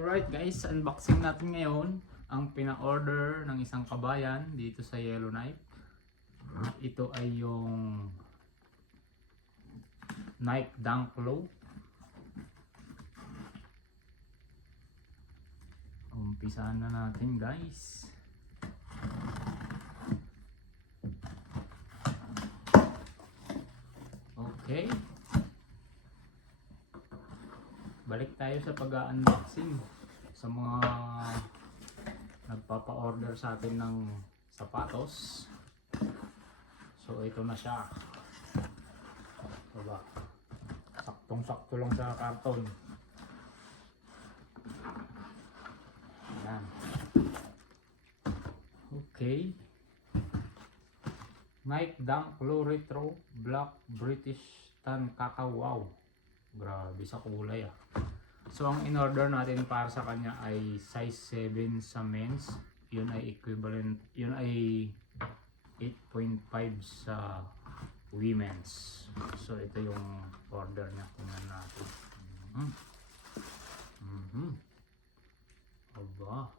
Alright guys, unboxing natin ngayon ang pina-order ng isang kabayan dito sa Yellowknife. Ito ay yung Nike Dunk Low. Umpisahan na natin guys. Okay. Balik tayo sa pag-unboxing sa mga nagpapa-order sa atin ng sapatos. So ito na siya. Diba? Saktong-sakto lang sa karton. Ayan. Okay. Nike Dunk Low Retro Black British Tan Cacao. Wow. Grabe sa kulay ah. So ang in-order natin para sa kanya ay size 7 sa men's. Yun ay equivalent, yun ay 8.5 sa women's. So ito yung order niya. Tingnan natin. Aba.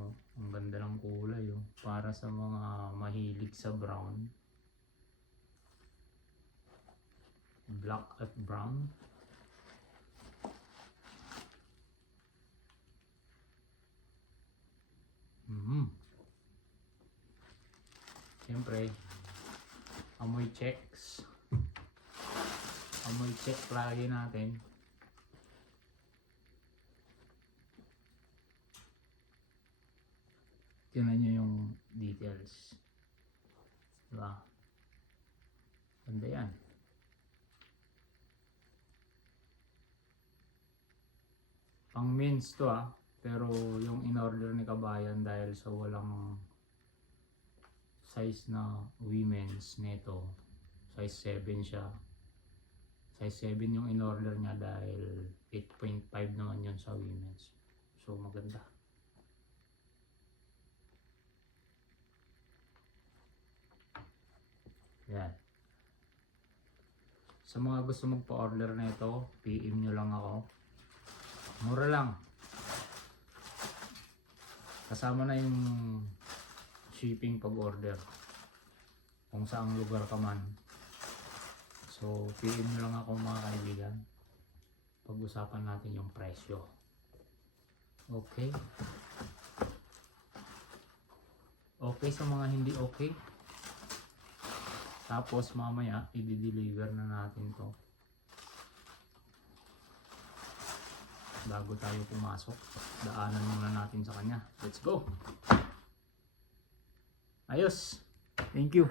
Oh, ang ganda ng kulay oh. Para sa mga mahilig sa brown. Black at brown. Siyempre, amoy checks. Amoy check lagi natin. Tingnan nyo yung details. Diba? Ganda yan. Pang men's to ah. Pero yung in-order ni kabayan dahil sa walang size na women's nito, size 7 siya. Size 7 yung in-order niya dahil 8.5 naman yun sa women's. So maganda. Yan. Sa mga gusto magpa-order na ito, PM nyo lang ako. Mura lang. Kasama na yung shipping pag-order. Kung saang lugar ka man. So, PM nyo lang ako mga kaibigan. Pag-usapan natin yung presyo. Okay. Okay sa mga hindi okay. Tapos mamaya, i-deliver na natin to. Bago tayo pumasok, daanan muna natin sa kanya. Let's go! Ayos! Thank you!